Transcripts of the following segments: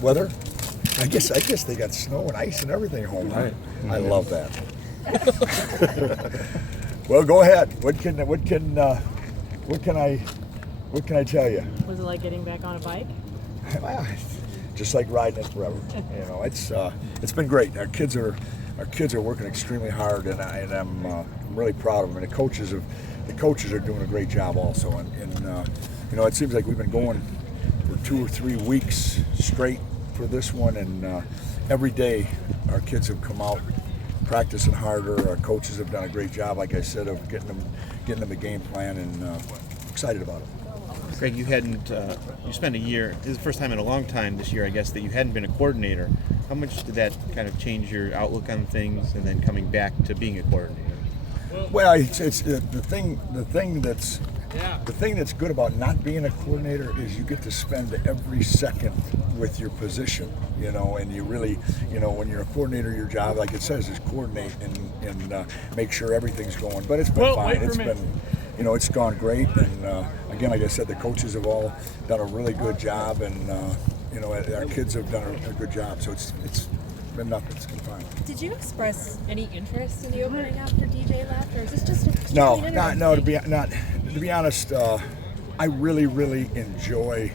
Weather? I guess they got snow and ice and everything home. Right. I love that. Well, go ahead. What can I tell you? Was it like getting back on a bike? Well, just like riding it forever. It's been great. Our kids are working extremely hard, and I'm really proud of them. And the coaches are doing a great job also. And it seems like we've been going for 2 or 3 weeks straight for this one, and every day our kids have come out practicing harder. Our coaches have done a great job, like I said, of getting them a game plan, and excited about it. Greg, you spent a year, this is the first time in a long time this year, I guess, that you hadn't been a coordinator. How much did that kind of change your outlook on things, and then coming back to being a coordinator? Well, it's the thing that's good about not being a coordinator is you get to spend every second with your position, and you really, when you're a coordinator, your job, like it says, is coordinate and make sure everything's going. But it's been fine. It's gone great. And again, like I said, the coaches have all done a really good job, and our kids have done a good job. So it's been nothing. It's been fine. Did you express any interest in the opening after DJ left, or is this just a No. To be honest, I really, really enjoy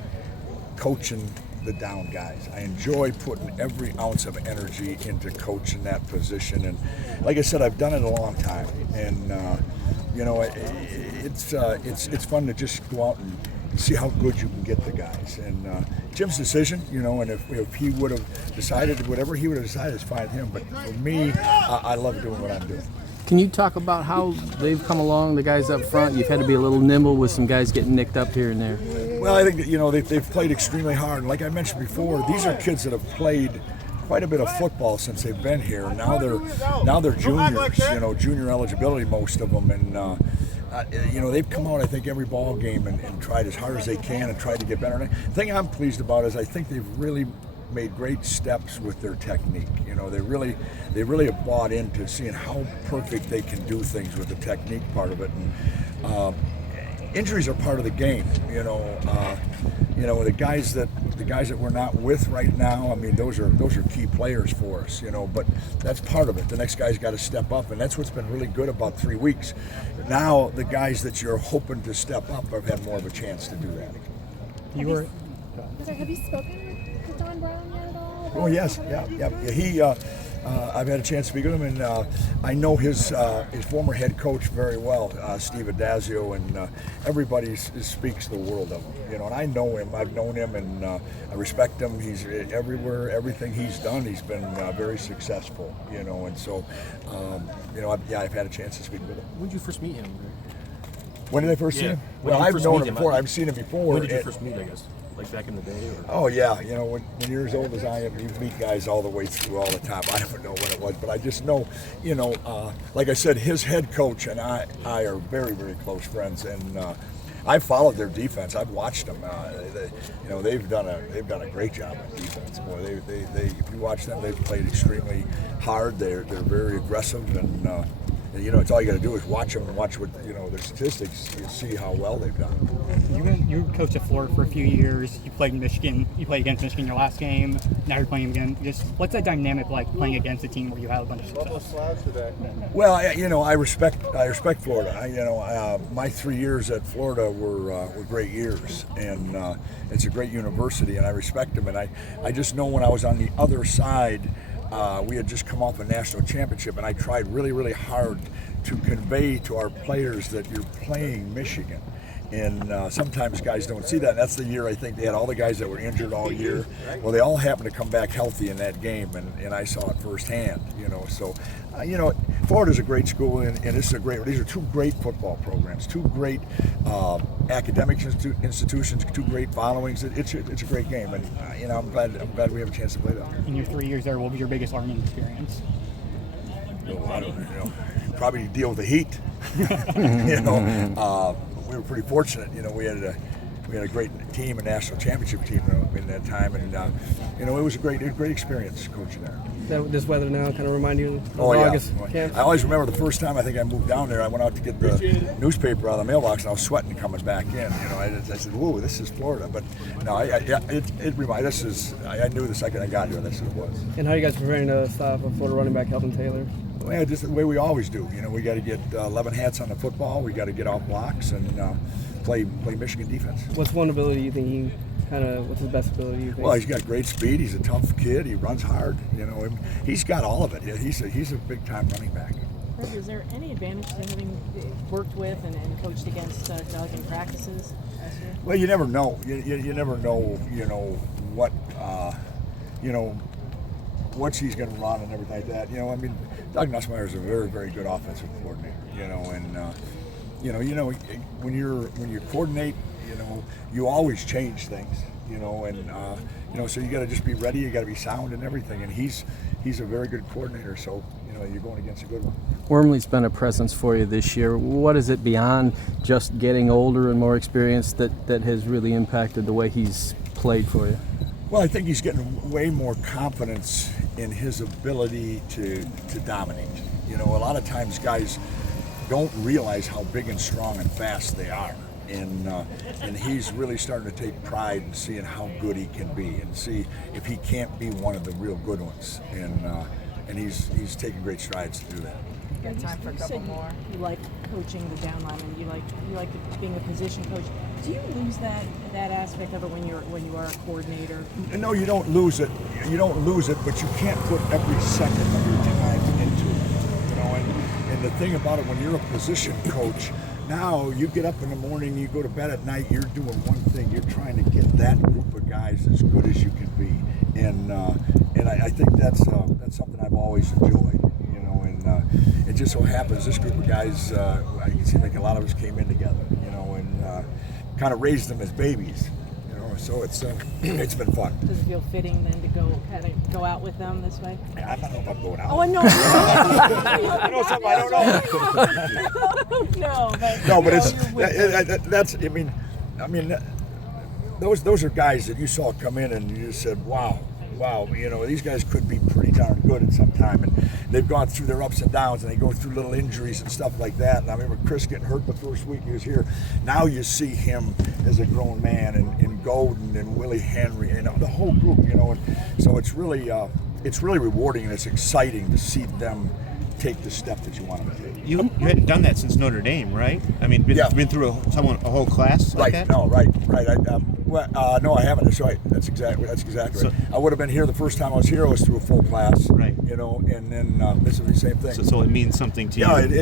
coaching the down guys. I enjoy putting every ounce of energy into coaching that position, and like I said, I've done it a long time, and it's fun to just go out and see how good you can get the guys. And Jim's decision, and if he would have decided whatever he would have decided is fine with him. But for me, I love doing what I'm doing. Can you talk about how they've come along, the guys up front? You've had to be a little nimble with some guys getting nicked up here and there. Well, I think that, they've played extremely hard. And like I mentioned before, these are kids that have played quite a bit of football since they've been here. Now they're juniors, junior eligibility, most of them. And they've come out, I think, every ball game and tried as hard as they can and tried to get better. And the thing I'm pleased about is I think they've really made great steps with their technique. They really have bought into seeing how perfect they can do things with the technique part of it. And injuries are part of the game. The guys that we're not with right now, I mean, those are key players for us. But that's part of it. The next guy's got to step up, and that's what's been really good about 3 weeks. Now the guys that you're hoping to step up have had more of a chance to do that. Have you spoken with Don Brown yet at all? Oh yes, yeah. I've had a chance to speak with him, and I know his former head coach very well, Steve Adazio, and everybody speaks the world of him. And I know him. I've known him, and I respect him. He's everywhere. Everything he's done, he's been very successful. And so, I've had a chance to speak with him. When did you first meet him? When did I first see him? Well, I've known him before. I've seen him before. When did you first meet, I guess? Like back in the day? Or? Oh, yeah. When you're as old as I am, you meet guys all the way through all the time. I don't know when it was, but I just know, like I said, his head coach and I are very, very close friends. And I've followed their defense. I've watched them. They've done a great job on defense. Boy, they if you watch them, they've played extremely hard. They're very aggressive, and it's all you got to do is watch them and watch what their statistics. You see how well they've done. You coached at Florida for a few years. You played in Michigan. You played against Michigan your last game. Now you're playing again. Just what's that dynamic like playing against a team where you have a bunch of success? Well, I respect Florida. My 3 years at Florida were great years, and it's a great university, and I respect them. And I just know when I was on the other side. We had just come off a national championship, and I tried really, really hard to convey to our players that you're playing Michigan. And sometimes guys don't see that. And that's the year I think they had all the guys that were injured all year. Well, they all happened to come back healthy in that game, and I saw it firsthand. So Florida's a great school, and these are two great football programs, two great academic institutions, two great followings. It's a great game, and I'm glad we have a chance to play that. In your 3 years there, what was your biggest learning experience? I don't know. Probably deal with the heat. We were pretty fortunate. We we had a great team, a national championship team in that time, and it was a great experience coaching there. This weather now kind of remind you of Oh yeah. August camp? I always remember the first time I think I moved down there. I went out to get the newspaper out of the mailbox, and I was sweating coming back in. I said, "Whoa, this is Florida." But no, it reminded us. I knew the second I got here, this is what it was. And how are you guys preparing to stop a Florida running back, Helton Taylor? Well, just the way we always do. We got to get 11 hats on the football. We got to get off blocks and play Michigan defense. What's one ability you think what's his best ability you think? Well, he's got great speed. He's a tough kid. He runs hard. He's got all of it. He's a big time running back. Fred, is there any advantage to having worked with and coached against Doug in practices last year? Well, you never know. You never know. What what he's going to run and everything like that. Doug Nussmeier is a very, very good offensive coordinator. When you coordinate, you always change things. So you got to just be ready. You got to be sound and everything. And he's a very good coordinator. So you're going against a good one. Wormley's been a presence for you this year. What is it beyond just getting older and more experienced that has really impacted the way he's played for you? Well, I think he's getting way more confidence in his ability to dominate. A lot of times guys don't realize how big and strong and fast they are. And he's really starting to take pride in seeing how good he can be and see if he can't be one of the real good ones. And he's taking great strides to do that. Got time for a couple more. You like coaching the down line, and you like being a position coach. Do you lose that aspect of it when you are a coordinator? No, you don't lose it. You don't lose it, but you can't put every second of your time into it. And the thing about it, when you're a position coach, now you get up in the morning, you go to bed at night, you're doing one thing. You're trying to get that group of guys as good as you can be. And I think that's something I've always enjoyed. And it just so happens this group of guys, it seems like a lot of us came in together, and kind of raised them as babies. So it's been fun. Does it feel fitting then to go out with them this way? I don't know if I'm going out. Oh, I know. I know something I don't know. No, but that's. I mean, those are guys that you saw come in and you just said, wow, these guys could be pretty darn good at some time, and they've gone through their ups and downs, and they go through little injuries and stuff like that. And I remember Chris getting hurt the first week he was here. Now you see him as a grown man, and Golden and Willie Henry, and the whole group, and so it's really rewarding, and it's exciting to see them take the step that you want them to take. You hadn't done that since Notre Dame, right? I mean, been through a whole class like that? No, right. No, I haven't. That's right. That's exactly right. I would have been here the first time I was here. I was through a full class, right? And then this is the same thing. So it means something to you. Yeah,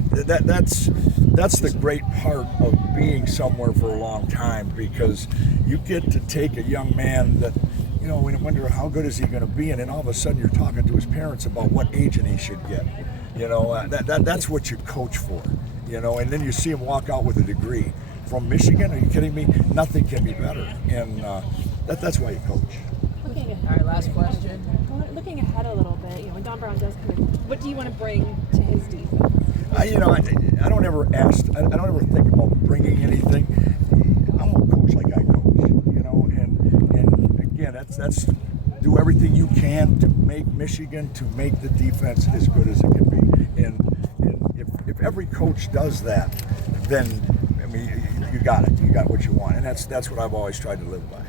that's the great part of being somewhere for a long time, because you get to take a young man that, we wonder how good is he going to be, and then all of a sudden you're talking to his parents about what agent he should get. That's what you coach for. And then you see him walk out with a degree from Michigan. Are you kidding me? Nothing can be better, and that's why you coach. All right, last question. Looking ahead a little bit, when Don Brown does come in, what do you want to bring to his defense? I don't ever think about bringing anything. I'm a coach like I coach, and again, that's do everything you can to make Michigan, to make the defense as good as it can be. And if every coach does that, then you got it. You got what you want, and that's what I've always tried to live by.